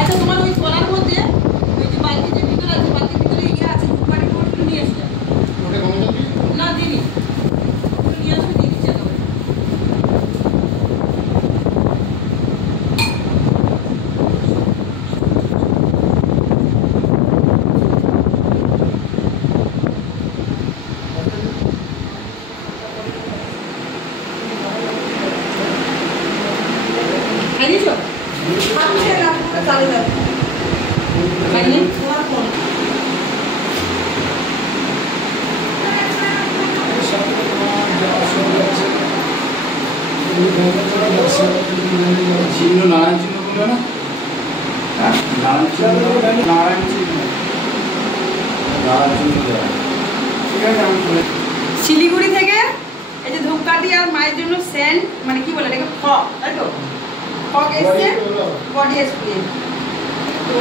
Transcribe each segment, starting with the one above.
আচ্ছা তোমার ওই তলার মধ্যে ওই যে বালতিতে ভিতরে আছে, বালতির ভিতরে ইয়ে আছে, ধূপকাঠি করে নিয়ে এসে না দিনি নিয়ে আসবে, দিয়ে দিচ্ছে তো। শিলিগুড়ি থেকে এই যে ধূপকাঠি আর মায়ের জন্য সেন্ট, মানে কি বলে এটাকে, ফগ, তাই তো? ফগ এসছে, বডি স্প্রে। তো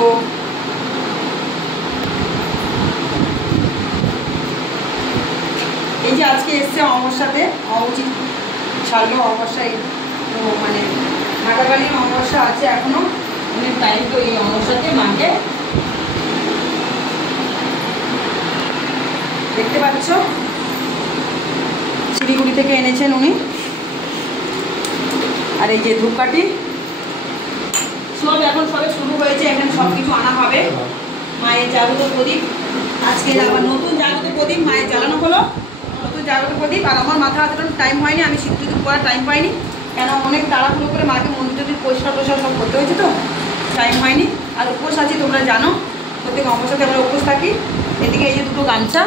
এই যে আজকে এসছে অমাবস্যাতে, অমুচিত ছাড়লো অমাবস্যায়, তো মানে থাকাকালীন অমাবস্যা আছে এখনো অনেক টাইম, তো এই অমাবস্যাতে মাকে দেখতে পাচ্ছ শিলিগুড়ি থেকে এনেছেন উনি। আর এই যে ধূপকাঠি সব এখন সবে শুরু হয়েছে, এখানে সব কিছু আনা হবে। মায়ের জাগ্রত প্রদীপ, আজকে আবার নতুন জাগ্রত প্রদীপ মায়ের জ্বালানো হলো, নতুন জাগ্রত প্রদীপ। আর আমার মাথা হাতে টাইম হয়নি, আমি সিদ্ধ করার টাইম পাইনি, কেন অনেক তাড়াহুড়ো করে মাকে মন্দির পরিষ্কার টরিষ্কার সব করতে হয়েছে, তো টাইম হয়নি। আর উপোস আছি, তোমরা জানো প্রত্যেক অমাবস্যাতে আমরা উপোস থাকি। এদিকে এই যে দুটো গামছা,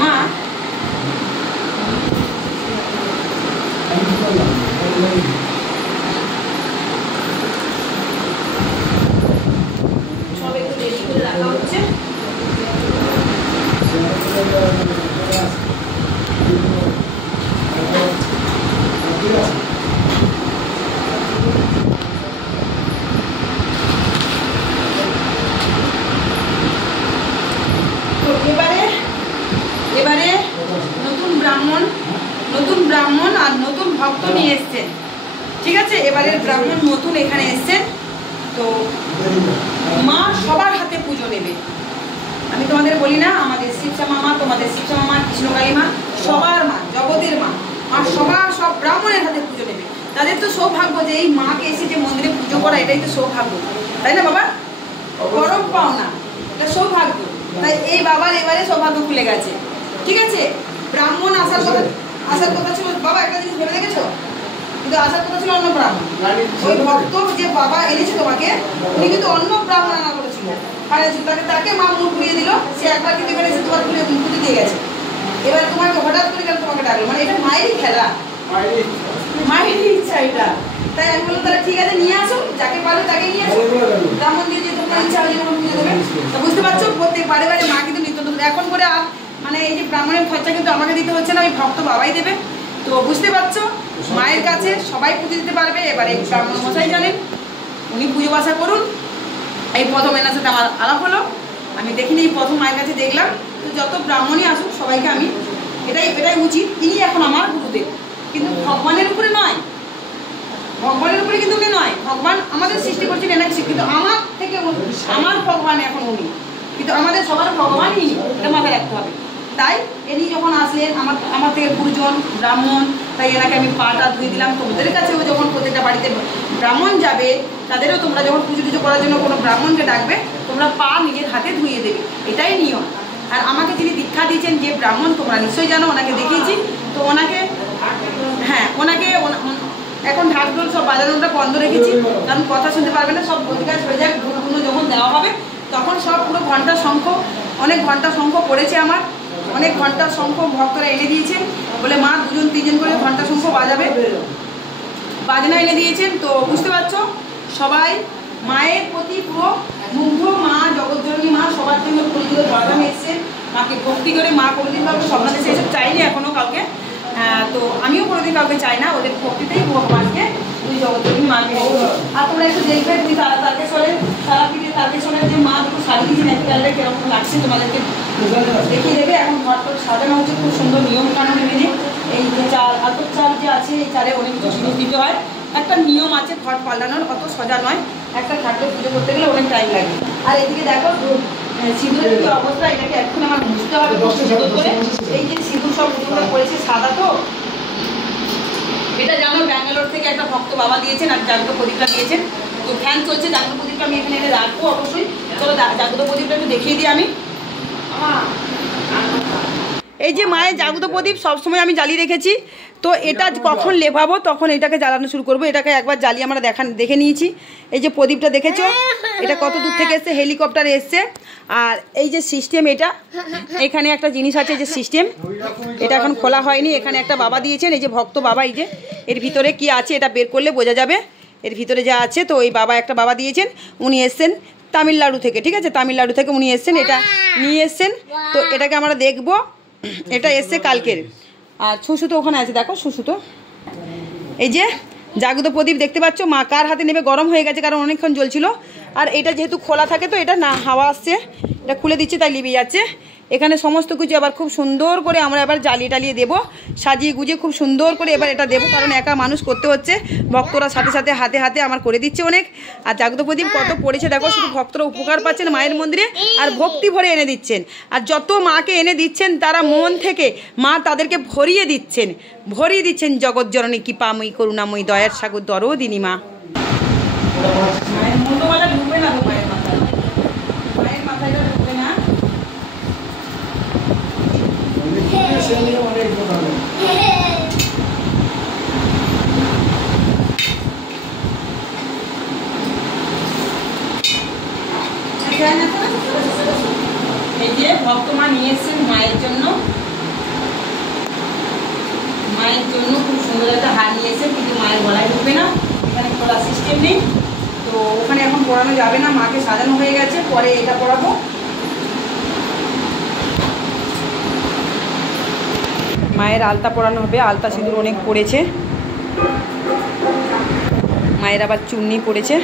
মা সব একটু রেডি করে রাখা হচ্ছে। এবারে নতুন ব্রাহ্মণ আর নতুন ভক্ত নিয়ে এসছেন, ঠিক আছে? এবারের ব্রাহ্মণ নতুন এখানে এসছেন, তো মা সবার হাতে পুজো নেবে। আমি তোমাদের বলি না, আমাদের শিবশ্যামা মা, তোমাদের শিবশ্যামা মা, কৃষ্ণকালী মা, সবার মা, জগতের মা, আর সব ব্রাহ্মণের হাতে পুজো নেবে। তাদের তো সৌভাগ্য যে এই মাকে এসে যে মন্দিরে পুজো করা, এটাই তো সৌভাগ্য, তাই না বাবা? গরম পাও না, এটা সৌভাগ্য। তাই এই বাবার এবারে সৌভাগ্য খুলে গেছে, ঠিক আছে? ব্রাহ্মণ আসার কথা ছিল বাবা, একটা জিনিস ভেবে দেখেছো, কিন্তু আসার কথা ছিল অন্য ব্রাহ্মণ। ওই ভক্ত যে বাবা এনেছে তোমাকে, উনি কিন্তু অন্য ব্রাহ্মণ আনা করেছিল, তাকে মা মুখ ঘুরিয়ে দিল। সে একবার কিন্তু এখানে এসে তোমার পুজো দিয়ে গেছে। এবার তোমাকে হঠাৎ করে কেন তোমাকে ডাকলো, মানে এটা মায়েরই খেলা, মায়েরই ইচ্ছা এটা। তাই আমি বললাম তাহলে ঠিক আছে নিয়ে আসো, যাকে পারো তাকে নিয়ে আসো, ব্রাহ্মণ দিয়ে যে তোমার ইচ্ছা হলে যখন পুজো দেবে। তা বুঝতে পারছো, প্রত্যেক বারে বারে মা কিন্তু নিত্য নতুন এখন করে আর মানে এই যে ব্রাহ্মণের খরচা কিন্তু আমাকে দিতে হচ্ছে না, ওই ভক্ত বাবাই দেবে। তো বুঝতে পারছো, মায়ের কাছে সবাই পুজো দিতে পারবে। এবারে ব্রাহ্মণ মশাই জানেন, উনি পুজো বাসা করুন। এই প্রথম এনার সাথে আমার আলাপ হলো, আমি দেখিনি, এই প্রথম মায়ের কাছে দেখলাম। তো যত ব্রাহ্মণই আসুক সবাইকে আমি এটাই উচিত, তিনি এখন আমার গুরুদেব, কিন্তু ভগবানের উপরে নয়, ভগবানের উপরে কিন্তু উনি নয়। ভগবান আমাদের সৃষ্টি করছেন এনাকে, কিন্তু আমার থেকে আমার ভগবান এখন উনি, কিন্তু আমাদের সবার ভগবানই, এটা মাথায় রাখতে হবে। তাই এনি যখন আসলেন আমার থেকে গুরুজন ব্রাহ্মণ, তাই এনাকে আমি পাটা ধুয়ে দিলাম। তোমাদের কাছেও যখন প্রত্যেকটা বাড়িতে ব্রাহ্মণ যাবে, তাদেরও তোমরা যখন পুজো টুজো করার জন্য কোনো ব্রাহ্মণকে ডাকবে, তোমরা পা নিজের হাতে ধুয়ে দেবে, এটাই নিয়ম। আর আমাকে যিনি দীক্ষা দিয়েছেন যে ব্রাহ্মণ, তোমরা নিশ্চয়ই জানো, ওনাকে দেখিয়েছি। তো ওনাকে এখন ঢাক ঢোল সব বাজানোটা বন্ধ রেখেছি, কারণ কথা শুনতে পারবে না। সব অধিকার হয়ে যায়, গুরুগুলো যখন দেওয়া হবে তখন সব পুরো ঘন্টা শঙ্খ, অনেক ঘন্টা শঙ্খ পড়েছে আমার, অনেক ঘন্টা শঙ্খ ভক্তরা এনে দিয়েছেন, বলে মা 2-3 করে ঘন্টা শঙ্খ বাজাবে, বাজনা এনে দিয়েছেন। তো বুঝতে পারছো, সবাই মায়ের প্রতি পুরো মুগ্ধ। মা জগৎজননী মা সবার জন্য পরিচিত বাগান এসছেন, মাকে ভক্তি করে। মা কোনোদিন কাউকে স্বপ্নাদেশে এসব চাইনি এখনো কাউকে, তো আমিও কোনোদিন কাউকে চাই না, ওদের ভক্তিতেই ভগবানকে দুই জগৎজননী মাকে। আর তোমরা একটু দেখবে, তুমি তারকেশ্বরের তারাপীঠে তারকেশ্বরের যে মা দুটো শাড়ি দিয়েছেন, একটু কিরকম লাগছে তোমাদেরকে দেখিয়ে দেবে। এখন ঘরটা সাজানো হচ্ছে খুব সুন্দর নিয়ম কানুন মেনে। এই যে চাল, আতপ চাল যে আছে, এই চালে অনেক কিছু জিনিস দিতে হয়, একটা নিয়ম আছে ঘট পাল্টানোর, অত সোজা নয়। একটা ঠাকুর পুজো করতে গেলে অনেক টাইম লাগে। আর এদিকে দেখো সিঁদুরের কি অবস্থা, এটাকে এখন আমার বুঝতে হবে সুন্দর করে। এই যে সিঁদুর সব পুজোগুলো করেছে সাদা, তো এটা জানো ব্যাঙ্গালোর থেকে একটা ভক্ত বাবা দিয়েছেন, আর জাগ্রত প্রদীপটা দিয়েছেন। তো ফ্যান চলছে, জাগ্রত প্রদীপটা আমি এখানে এনে রাখবো অবশ্যই। চলো জাগ্রত প্রদীপটা একটু দেখিয়ে দিই আমি। এই যে মায়ের জাগ্রত প্রদীপ সবসময় আমি জ্বালিয়ে রেখেছি। তো এটা কখন লেভাবো তখন এটাকে জ্বালানো শুরু করবো। এটাকে একবার জ্বালিয়ে আমরা দেখে নিয়েছি। এই যে প্রদীপটা দেখেছো, এটা কত দূর থেকে এসছে, হেলিকপ্টারে এসছে। আর এই যে সিস্টেম, এটা এখানে একটা জিনিস আছে যে সিস্টেম, এটা এখন খোলা হয়নি। এখানে একটা বাবা দিয়েছেন, এই যে ভক্ত বাবা, এই যে এর ভিতরে কি আছে এটা বের করলে বোঝা যাবে এর ভিতরে যা আছে। তো এই বাবা একটা বাবা দিয়েছেন, উনি এসছেন তামিলনাড়ু থেকে, ঠিক আছে, তামিলনাড়ু থেকে উনি এসছেন, এটা নিয়ে এসছেন। তো এটাকে আমরা দেখবো, এটা এসছে কালকের। আর ছুসুতো ওখানে আছে, দেখো ছুসুতো। এই যে জাগ্রত প্রদীপ দেখতে পাচ্ছ, মা কার হাতে নেবে, গরম হয়ে গেছে কারণ অনেকক্ষণ জ্বলছিল। আর এটা যেহেতু খোলা থাকে, তো এটা না হাওয়া আসছে, এটা খুলে দিচ্ছে তাই লিবে যাচ্ছে। এখানে সমস্ত কিছু আবার খুব সুন্দর করে আমরা এবার জ্বালিয়ে টালিয়ে দেবো, সাজিয়ে গুজিয়ে খুব সুন্দর করে এবার এটা দেবো, কারণ একা মানুষ করতে হচ্ছে। ভক্তরা সাথে সাথে হাতে হাতে আমার করে দিচ্ছে অনেক। আর জাগ্রত প্রদীপ কত পড়েছে দেখো, শুধু ভক্তরা উপকার পাচ্ছেন মায়ের মন্দিরে, আর ভক্তি ভরে এনে দিচ্ছেন। আর যত মাকে এনে দিচ্ছেন তারা মন থেকে মা তাদেরকে ভরিয়ে দিচ্ছেন জগৎজননী কৃপাময়ী করুণাময়ী দয়ার সাগর দরদিনী মা। মায়ের মন্ডমালা ঢুকবে না, মায়ের মাথায়, মায়ের মাথায় ঢুকবে না। এই যে ভক্ত মা নিয়ে এসছেন মায়ের জন্য খুব সুন্দর একটা হার নিয়ে এসেছেন, কিন্তু মায়ের গলায় ঢুকবে না, এখানে খোলা সিস্টেম নেই। তো ওখানে এখন পড়ানো যাবে না, মাকে সাজানো হয়ে গেছে, পরে এটা পড়াবো। মায়ের আলতা পরানো হবে, আলতা সিঁদুর অনেক পড়েছে, মায়ের আবার চুন্নি পড়েছে।